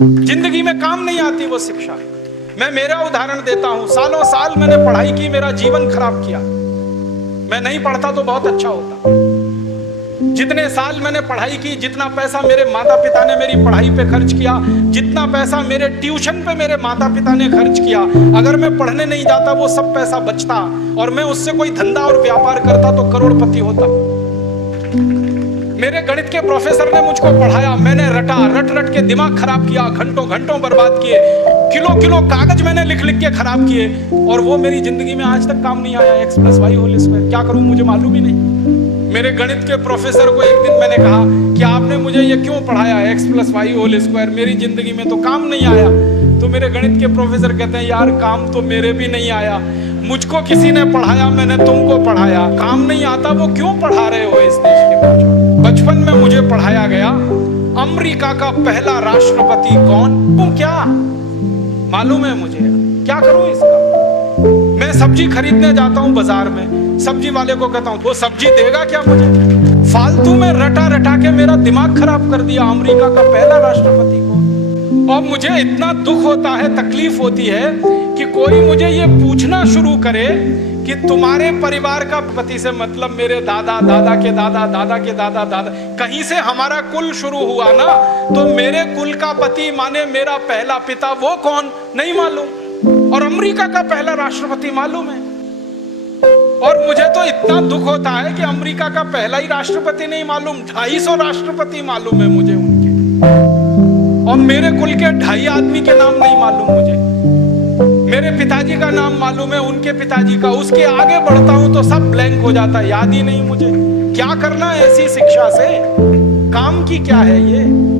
जिंदगी में काम नहीं आती वो शिक्षा। मैं मेरा उदाहरण देता हूं, सालों साल मैंने पढ़ाई की, मेरा जीवन खराब किया। मैं नहीं पढ़ता तो बहुत अच्छा होता। जितने साल मैंने पढ़ाई की, जितना पैसा मेरे माता पिता ने मेरी पढ़ाई पे खर्च किया, जितना पैसा मेरे ट्यूशन पे मेरे माता पिता ने खर्च किया, अगर मैं पढ़ने नहीं जाता वो सब पैसा बचता और मैं उससे कोई धंधा और व्यापार करता तो करोड़पति होता। मेरे गणित के प्रोफेसर ने मुझको पढ़ाया, मैंने रट रट के दिमाग खराब किया, घंटों घंटों बर्बाद किए, किलो किलो कागज मैंने लिख लिख के खराब किए और वो मेरी जिंदगी में आज तक काम नहीं आया। x + y होल स्क्वायर क्या करूं मुझे मालूम ही नहीं। मेरे गणित के प्रोफेसर को एक दिन मैंने कहा कि आपने मुझे ये क्यों पढ़ाया x + y होल स्क्वायर, मेरी जिंदगी में तो काम नहीं आया। तो मेरे गणित के प्रोफेसर कहते हैं यार काम तो मेरे भी नहीं आया, मुझको किसी ने पढ़ाया, मैंने तुमको पढ़ाया, काम नहीं आता वो क्यों पढ़ा रहे हो इस देश के बच्चों। बचपन में मुझे पढ़ाया गया अमेरिका का पहला राष्ट्रपति कौन, तुम क्या मालूम है मुझे, क्या करूं इसका। मैं सब्जी खरीदने जाता हूं बाजार में, सब्जी वाले को कहता हूं वो सब्जी देगा क्या मुझे। फालतू में रटा रटा के मेरा दिमाग खराब कर दिया। अमेरिका का पहला राष्ट्रपति कौन। और मुझे इतना दुख होता है, तकलीफ होती है कि कोई मुझे ये पूछना शुरू करे कि तुम्हारे परिवार का पति से मतलब मेरे दादा, दादा के दादा, दादा के दादा, दादा, कहीं से हमारा कुल शुरू हुआ ना, तो मेरे कुल का पति माने मेरा पहला पिता वो कौन नहीं मालूम, और अमेरिका का पहला राष्ट्रपति मालूम है। और मुझे तो इतना दुख होता है कि अमेरिका का पहला ही राष्ट्रपति नहीं मालूम, 250 राष्ट्रपति मालूम है मुझे उनके, और मेरे कुल के 2.5 आदमी के नाम नहीं मालूम मुझे। मेरे पिताजी का नाम मालूम है, उनके पिताजी का, उसके आगे बढ़ता हूं तो सब ब्लैंक हो जाता है, याद ही नहीं मुझे। क्या करना है ऐसी शिक्षा से, काम की क्या है ये।